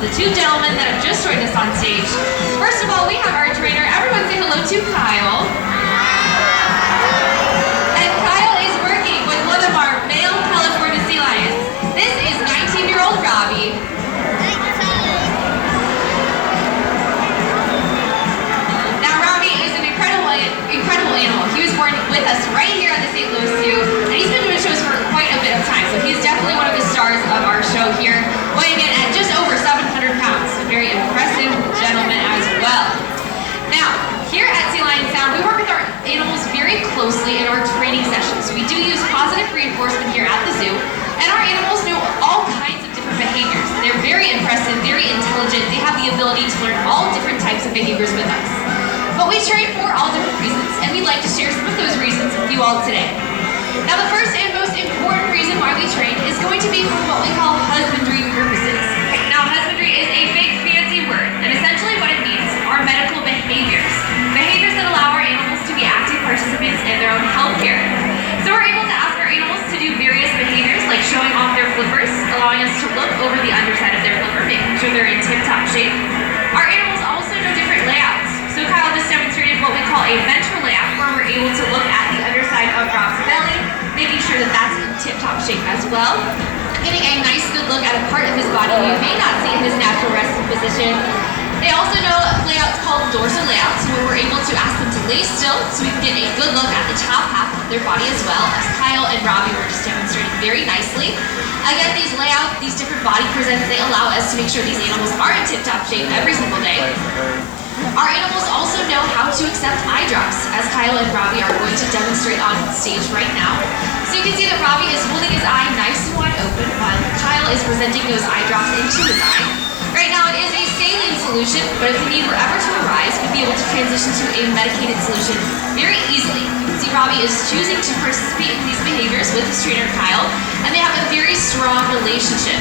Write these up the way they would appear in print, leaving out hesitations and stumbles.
the two gentlemen that have just joined us on stage. First of all, we have our trainer. Everyone say hello to Kyle. And Kyle is working with one of our male California sea lions. This is 19-year-old Robbie. Now, Robbie is an incredible animal. He was born with us right here at the St. Louis Zoo, and he's been doing shows for quite a bit of time, so he's definitely one of the stars of our show here, weighing in at just over 700 pounds. A very impressive gentleman as well. Now, here at Sea Lion Sound, we work with our animals very closely in our training sessions. We do use positive reinforcement here at the zoo, and our animals know all kinds of different behaviors. They're very impressive, very intelligent. They have the ability to learn all different types of behaviors with us. But we train for all different reasons, and we'd like to share some of those reasons with you all today. Now, the first and most important reason why we train is going to be for what we call husbandry purposes. Now, husbandry is a big fancy word, and essentially what it means are medical behaviors. Behaviors that allow our animals to be active participants in their own health care. So we're able to ask our animals to do various behaviors like showing off their flippers, allowing us to look over the underside of their flipper, making sure they're in tip-top shape. Our animals also know different layouts. So Kyle just demonstrated what we call a ventral layout, where we're able to look at the underside of Rob's belly, making sure that that's in tip-top shape as well. Getting a nice good look at a part of his body you may not see in his natural resting position. They also know layouts called dorsal layouts, where we're able to ask them to lay still so we can get a good look at the top half of their body as well, as Kyle and Robbie were just demonstrating very nicely. Again, these layouts, these different body presents, they allow us to make sure these animals are in tip-top shape every single day. Our animals also know how to accept eye drops, as Kyle and Robbie are going to demonstrate on stage right now. So you can see that Robbie is holding his eye nice and wide open, while Kyle is presenting those eye drops into his eye. Right now it is a saline solution, but if the need were ever to arise, we'd be able to transition to a medicated solution very easily. You can see Robbie is choosing to participate in these behaviors with his trainer Kyle, and they have a very strong relationship.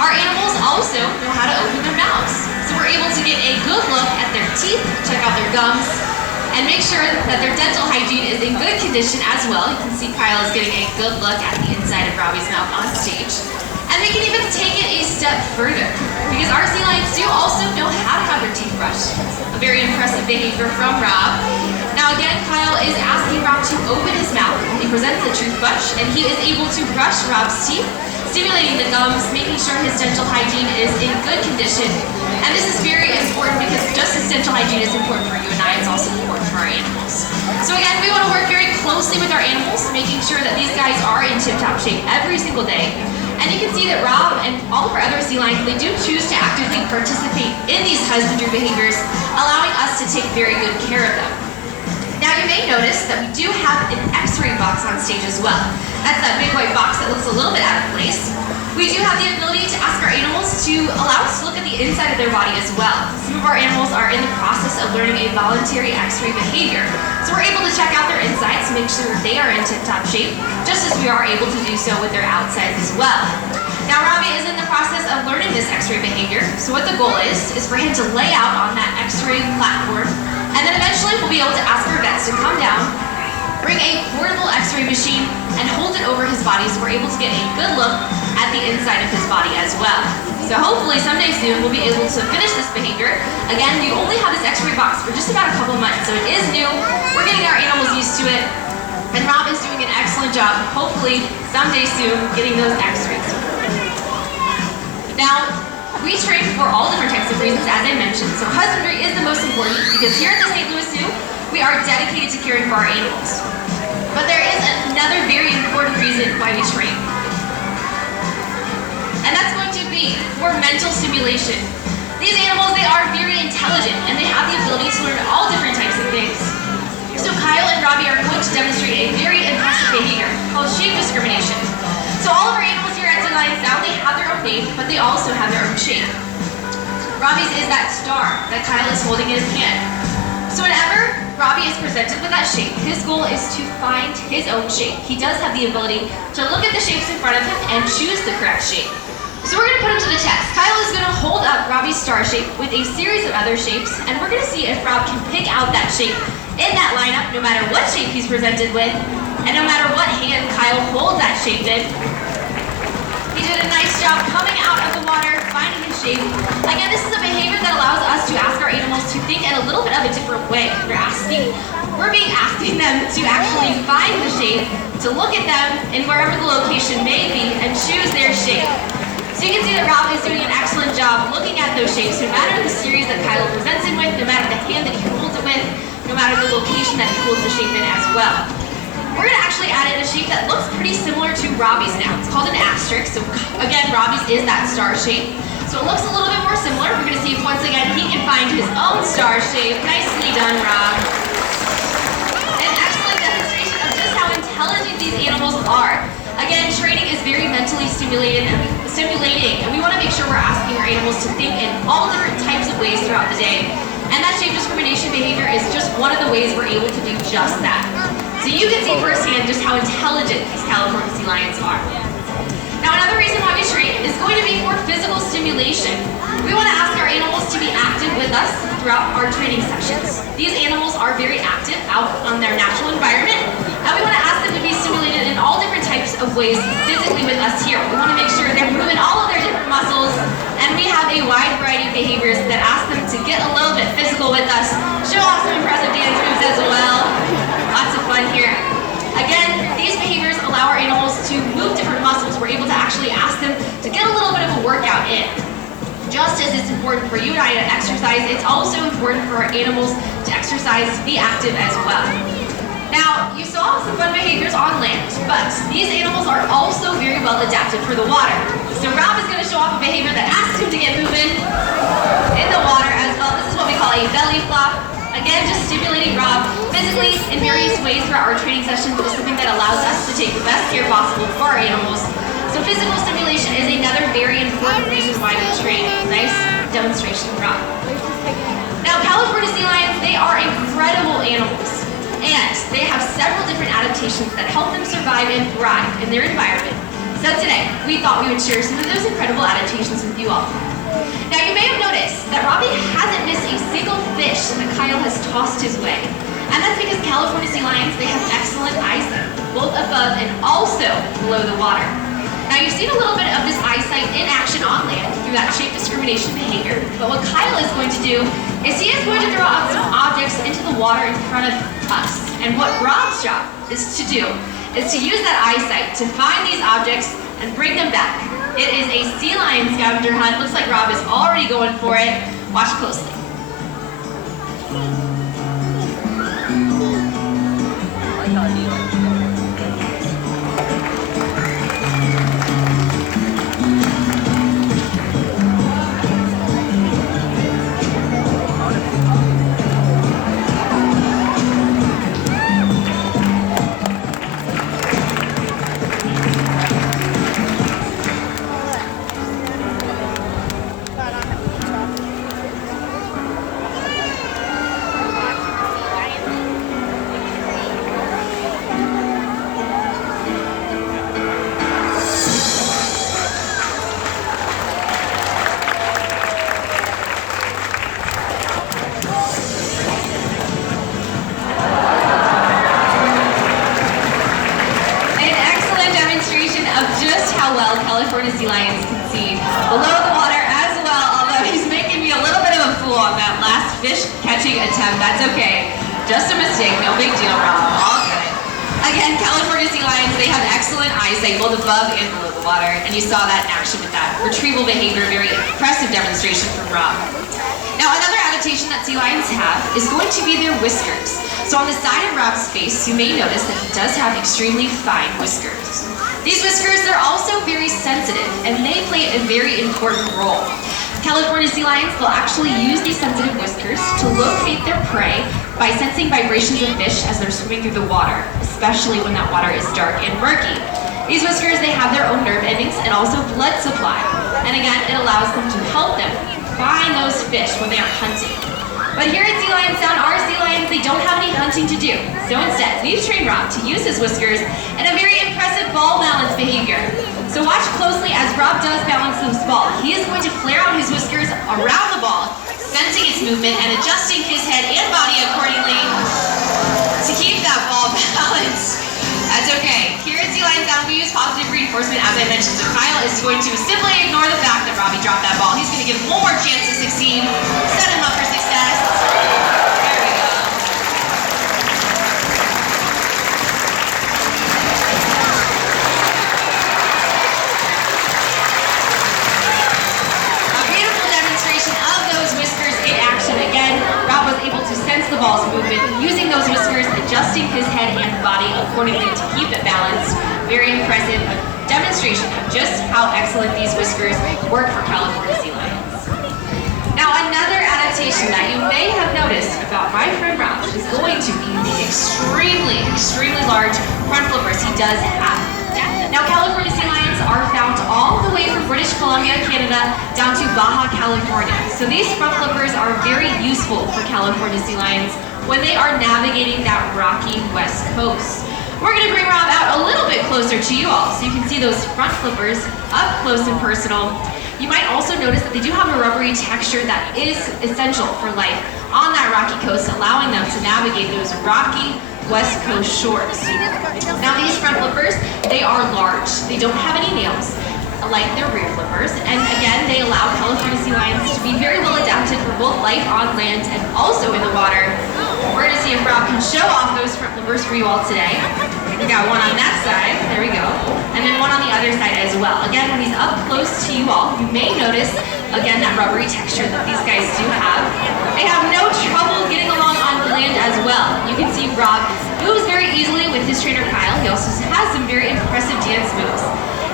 Our animals also know how to open their mouths. So we're able to get a good look at their teeth, check out their gums, and make sure that their dental hygiene is in good condition as well. You can see Kyle is getting a good look at the inside of Robbie's mouth on stage. And we can even take it a step further, because our sea lions do also know how to have their teeth brushed. A very impressive behavior from Rob. Now again, Kyle is asking Rob to open his mouth. He presents the toothbrush, and he is able to brush Rob's teeth, stimulating the gums, making sure his dental hygiene is in good condition. And this is very important because just as dental hygiene is important for you and I, it's also important for our animals. So again, we want to work very closely with our animals, making sure that these guys are in tip-top shape every single day. And you can see that Rob and all of our other sea lions, they do choose to actively participate in these husbandry behaviors, allowing us to take very good care of them. Now you may notice that we do have an X-ray box on stage as well. That's that big white box that looks a little bit out of place. We do have the ability to ask our animals to allow us to look at the inside of their body as well. Some of our animals are in the process of learning a voluntary X-ray behavior. So we're able to check out their insides to make sure that they are in tip-top shape, just as we are able to do so with their outsides as well. Now Robbie is in the process of learning this X-ray behavior, so what the goal is for him to lay out on that X-ray platform, and then eventually we'll be able to ask our vets to come down, bring a portable X-ray machine, and hold it over his body so we're able to get a good look at the inside of his body as well. So hopefully someday soon we'll be able to finish this behavior. Again, you only have this X-ray box for just about a couple months, so it is new. We're getting our animals used to it, and Rob is doing an excellent job, hopefully someday soon, getting those X-rays. Now, we train for all different types of reasons, as I mentioned. So husbandry is the most important because here at the St. Louis Zoo, we are dedicated to caring for our animals. But there is another very important reason why we train. And that's going to be for mental stimulation. These animals, they are very intelligent and they have the ability to learn all different types of things. So Kyle and Robbie are going to demonstrate a very impressive behavior called shape discrimination. So all of our animals here at Sea Lion Sound, they have their own name, but they also have their own shape. Robbie's is that star that Kyle is holding in his hand. So whenever Robbie is presented with that shape, his goal is to find his own shape. He does have the ability to look at the shapes in front of him and choose the correct shape. So we're going to put him to the test. Kyle is going to hold up Robbie's star shape with a series of other shapes, and we're going to see if Rob can pick out that shape in that lineup, no matter what shape he's presented with, and no matter what hand Kyle holds that shape in. He did a nice job coming out of the water, finding his shape. Again, this is a behavior that allows us to ask our animals to think in a little bit of a different way. We're being asking them to actually find the shape, to look at them in wherever the location may be, and choose their shape. So you can see that Rob is doing an excellent job looking at those shapes, no matter the series that Kylo presents him with, no matter the hand that he holds it with, no matter the location that he holds the shape in as well. We're going to actually add in a shape that looks pretty similar to Robbie's now. It's called an asterisk. So again, Robbie's is that star shape. So it looks a little bit more similar. We're going to see if once again he can find his own star shape. Nicely done, Rob. An excellent demonstration of just how intelligent these animals are. Again, training is very mentally stimulating, and we want to make sure we're asking our animals to think in all different types of ways throughout the day. And that shape discrimination behavior is just one of the ways we're able to do just that. So you can see firsthand just how intelligent these California sea lions are. Now, another reason why we train is going to be for physical stimulation. We want to ask our animals to be active with us throughout our training sessions. These animals are very active out on their natural environment, and we want to ask them to be stimulated in all different types of ways physically with us here. We want to make sure they're moving all of their different muscles, and we have a wide variety of behaviors that ask them to get a little bit physical with us, show off some impressive dance moves as well. Lots of fun here. Again, these behaviors allow our animals to move different muscles. We're able to actually ask them to get a little bit of a workout in. Just as it's important for you and I to exercise, it's also important for our animals to exercise, to be active as well. Now, you saw some fun behaviors on land, but these animals are also very well adapted for the water. So Rob is going to show off a behavior that asks him to get moving in the water as well. This is what we call a belly flop. Again, just stimulating Rob physically in various ways throughout our training sessions is something that allows us to take the best care possible for our animals. So physical stimulation is another very important reason why we train. Nice demonstration, Rob. Now, California sea lions, they are incredible animals, and they have several different adaptations that help them survive and thrive in their environment. So today, we thought we would share some of those incredible adaptations with you all. Now, you may have noticed that Robbie hasn't missed a single fish that Kyle has tossed his way. And that's because California sea lions, they have excellent eyesight, both above and also below the water. Now, you've seen a little bit of this eyesight in action on land through that shape discrimination behavior. But what Kyle is going to do is he is going to throw out some objects into the water in front of us. And what Rob's job is to do is to use that eyesight to find these objects and bring them back. It is a sea lion scavenger hunt. Looks like Rob is already going for it. Watch closely. California sea lions can see below the water as well, although he's making me a little bit of a fool on that last fish catching attempt. That's okay. Just a mistake. No big deal, Rob. All good. Again, California sea lions, they have excellent eyesight both above and below the water, and you saw that in action with that retrieval behavior. Very impressive demonstration from Rob. Now, another adaptation that sea lions have is going to be their whiskers. So on the side of Rob's face, you may notice that he does have extremely fine whiskers. These whiskers, they're also very sensitive, and they play a very important role. California sea lions will actually use these sensitive whiskers to locate their prey by sensing vibrations of fish as they're swimming through the water, especially when that water is dark and murky. These whiskers, they have their own nerve endings and also blood supply. And again, it allows them to help them find those fish when they are hunting. But here at Sea Lion Sound, our sea lions, they don't have any hunting to do. So instead, we've trained Rob to use his whiskers in a very impressive ball balance behavior. So watch closely as Rob does balance this ball. He is going to flare out his whiskers around the ball, sensing its movement and adjusting his head and body accordingly to keep that ball balanced. That's okay. Here at Sea Lion Sound, we use positive reinforcement reinforcement, as I mentioned. So Kyle is going to simply ignore the fact that Robbie dropped that ball. He's going to give him one more chance to succeed, set him up for success. There we go. A beautiful demonstration of those whiskers in action. Again, Rob was able to sense the ball's movement using those whiskers, adjusting his head and body accordingly to keep it balanced. Very impressive demonstration of just how excellent these whiskers work for California sea lions. Now, another adaptation that you may have noticed about my friend Rob is going to be the extremely large front flippers he does have. Now, California sea lions are found all the way from British Columbia, Canada, down to Baja California. So these front flippers are very useful for California sea lions when they are navigating that rocky west coast. We're going to bring Rob out a little bit closer to you all so you can see those front flippers up close and personal. You might also notice that they do have a rubbery texture that is essential for life on that rocky coast, allowing them to navigate those rocky west coast shores. Now these front flippers, they are large. They don't have any nails like their rear flippers, and again, they allow California sea lions to be very well adapted for both life on land and also in the water. We're going to see if Rob can show off those front flippers for you all today. We got one on that side, there we go, and then one on the other side as well. Again, when he's up close to you all, you may notice, again, that rubbery texture that these guys do have. They have no trouble getting along on land as well. You can see Rob moves very easily with his trainer Kyle. He also has some very impressive dance moves.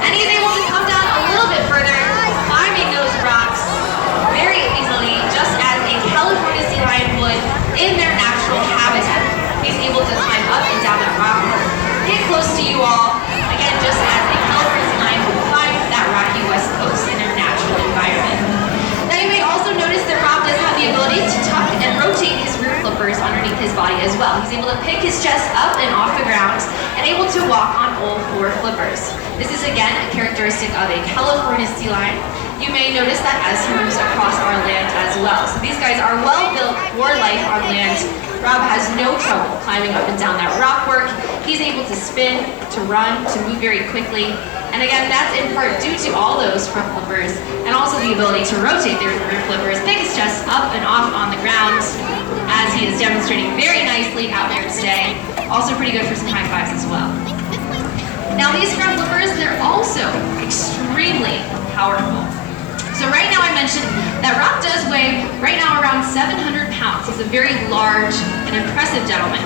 And he's able to come down a little bit further, climbing those rocks very easily, just as a California sea lion would in their natural habitat. He's able to climb up and down that rock, get close to you all, again, just as a California sea lion would climb that rocky west coast in their natural environment. Now you may also notice that Rob does have the ability to tuck and rotate his rear flippers underneath his body as well. He's able to pick his chest up and off the ground and able to walk on all four flippers. This is again a characteristic of a California sea lion. You may notice that as he moves across our land as well. So these guys are well built for life on land. Rob has no trouble climbing up and down that rock work. He's able to spin, to run, to move very quickly. And again, that's in part due to all those front flippers and also the ability to rotate their rear flippers, pick his chest up and off on the ground, as he is demonstrating very nicely out here today. Also pretty good for some high fives as well. Now these front flippers, they're also extremely powerful. So right now I mentioned that Rob does weigh right now around 700 pounds. He's a very large and impressive gentleman.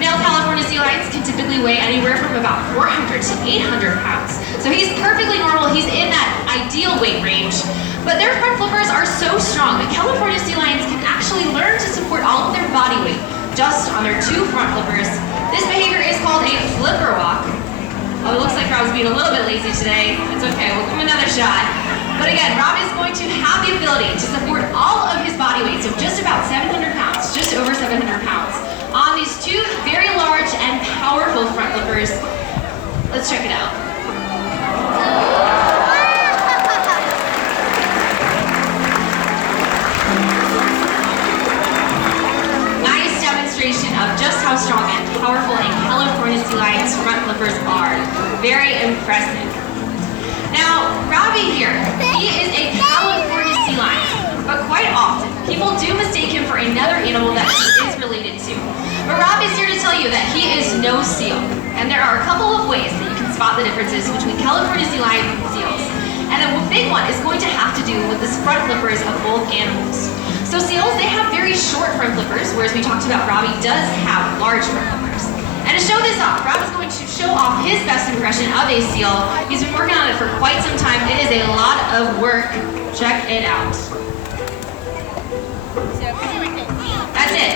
Male California sea lions can typically weigh anywhere from about 400 to 800 pounds. So he's perfectly normal. He's in that ideal weight range. But their front flippers are so strong that California sea lions can actually learn to support all of their body weight just on their two front flippers. This behavior is called a flipper walk. Oh, it looks like Rob's being a little bit lazy today. It's okay, we'll give him another shot. But again, Rob is going to have the ability to support all of his body weight, so just about 700 pounds, just over 700 pounds, on these two very large and powerful front flippers. Let's check it out. Nice demonstration of just how strong and powerful a California sea lion's front flippers are. Very impressive. Now, Robbie here, he is a California sea lion, but quite often, people do mistake him for another animal that he is related to. But Rob is here to tell you that he is no seal, and there are a couple of ways that you can spot the differences between California sea lions and seals. And a big one is going to have to do with the front flippers of both animals. So seals, they have very short front flippers, whereas we talked about Robbie does have large front flippers. And to show this off, Rob is going to show off his best impression of a seal. He's been working on it for quite some time. It is a lot of work. Check it out. That's it.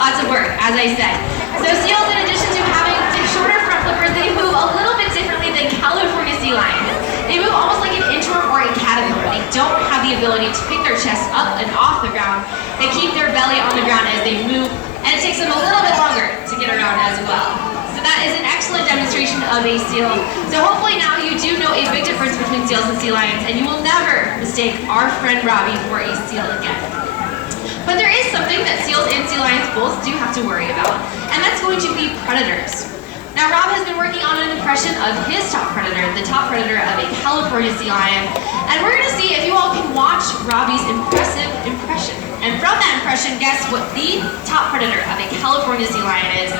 Lots of work, as I said. So seals, in addition to having shorter front flippers, they move a little bit differently than California sea lions. They move almost like an inchworm or a caterpillar. They don't have the ability to pick their chest up and off the ground. They keep their belly on the ground as they move, and it takes them a little bit longer to get around as well. So that is an excellent demonstration of a seal. So hopefully now you do know a big difference between seals and sea lions, and you will never mistake our friend Robbie for a seal again. But there is something that seals and sea lions both do have to worry about, and that's going to be predators. Now Rob has been working on an impression of his top predator, the top predator of a California sea lion. And we're gonna see if you all can watch Robbie's impressive impression. And from that impression, guess what the top predator of a California sea lion is.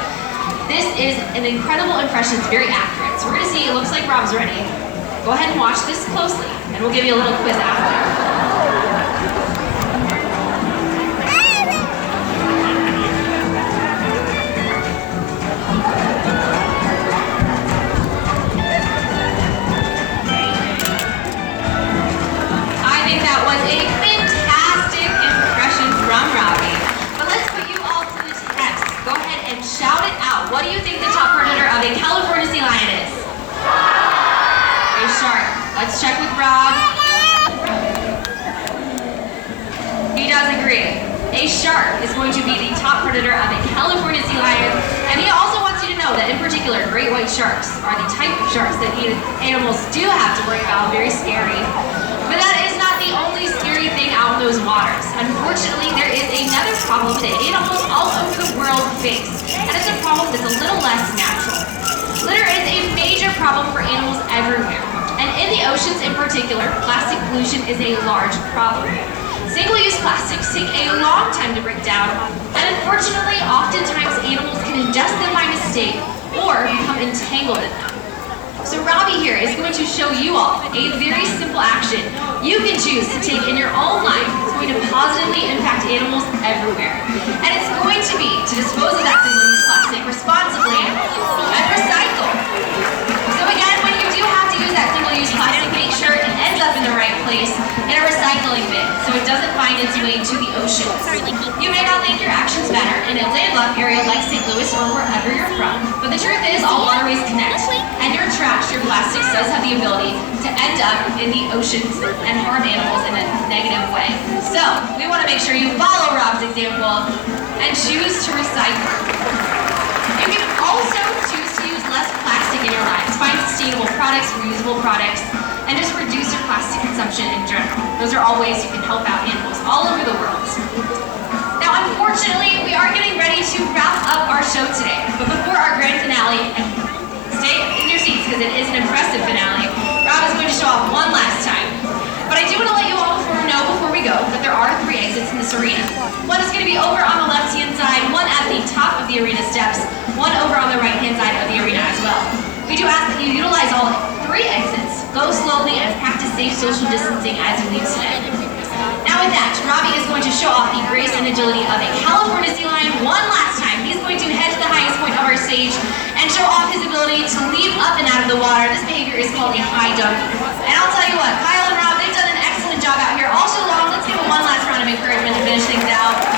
This is an incredible impression, it's very accurate. So we're gonna see, it looks like Rob's ready. Go ahead and watch this closely, and we'll give you a little quiz after. Shout it out. What do you think the top predator of a California sea lion is? A shark. Let's check with Rob. He does agree. A shark is going to be the top predator of a California sea lion. And he also wants you to know that in particular, great white sharks are the type of sharks that animals do have to worry about. Very scary. But that is not the only scary thing out in those waters. Unfortunately, there is another problem that animals all over the world face. And it's a problem that's a little less natural. Litter is a major problem for animals everywhere. And in the oceans in particular, plastic pollution is a large problem. Single-use plastics take a long time to break down, and unfortunately, oftentimes animals can ingest them by mistake or become entangled in them. So Robbie here is going to show you all a very simple action you can choose to take in your own life. It's going to positively impact animals everywhere. And it's going to be to dispose of that single-use plastic responsibly and recycle. So again, when you do have to use that single-use plastic, make sure it ends up in the right place in a recycling bin so it doesn't find its way to the ocean. You may not think your actions matter in a landlocked area like St. Louis or wherever you're from, but the truth is all waterways connect. And your trash, your plastics, does have the ability to end up in the oceans and harm animals in a negative way. So, we want to make sure you follow Rob's example and choose to recycle. You can also choose to use less plastic in your lives. Find sustainable products, reusable products, and just reduce your plastic consumption in general. Those are all ways you can help out animals all over the world. Now, unfortunately, we are getting ready to wrap up our show today. But before our grand finale, stay in your seats because it is an impressive finale. Rob is going to show off one last time. But I do want to let you all know before we go that there are 3 exits in this arena. One is going to be over on the left-hand side, one at the top of the arena steps, one over on the right-hand side of the arena as well. We do ask that you utilize all 3 exits, go slowly, and practice safe social distancing as you leave today. Now with that, Robbie is going to show off the grace and agility of a California sea lion one last time. He's going to head to the highest point of our stage and show off his ability to leap up and out of the water. This behavior is called a high dunk. And I'll tell you what, Kyle and Rob, they've done an excellent job out here all show long. Let's give them one last round of encouragement to finish things out.